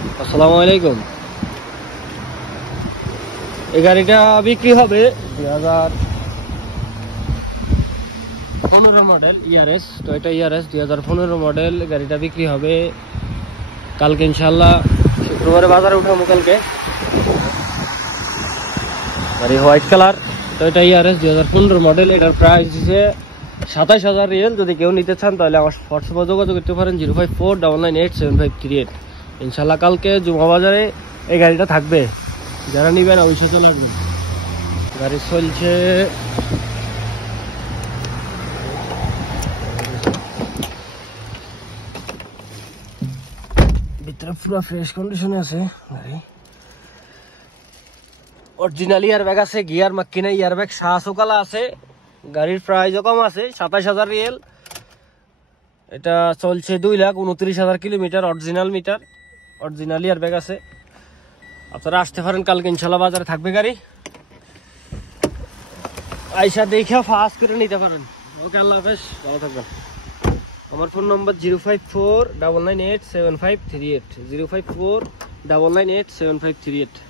আসসালামু আলাইকুম। এই গাড়িটা বিক্রি হবে 2015 মডেল ইয়ারএস, টয়োটা ইয়ারএস 2015 মডেল। গাড়িটা বিক্রি হবে কালকে ইনশাল্লাহ, শুক্রবারে বাজারে উঠাবো কালকে। গাড়ি হোয়াইট কালার, টয়োটা ইয়ারএস 2015 মডেল। এটার প্রাইস হচ্ছে 27,000 রিয়াল। যদি কেউ নিতে চান তাহলে আমার হোয়াটসঅ্যাপে যোগাযোগ করতে পারেন 05499875838। ইনশাল্লাহ কালকে জুমা বাজারে এই গাড়িটা থাকবে, যারা নিবেন অবশ্যই চলে আসবেন। গাড়ি চলছে ভিতরে পুরো ফ্রেশ কন্ডিশনে আছে গাড়ি। অরিজিনাল ইয়ার ব্যাগ আছে, গিয়ার মাক্কিনা ইয়ার ব্যাগ শাহসোকালা আছে। গাড়ির প্রাইসও কম আছে, 27,000 রিয়াল। এটা চলছে 2,29,000 কিলোমিটার। অরিজিনাল মিটার, অরিজিনাল ইয়ার ব্যাগ আছে। আপনারা আসতে পারেন কালকে ইনশাল্লাহ, বাজারে থাকবে গাড়ি। আইসা দেখে ফাস্ট করে নিতে পারেন। ওকে, আল্লাহ হাফেজ, ভালো থাকবেন। আমার ফোন নম্বর 05499875838, 05499875838।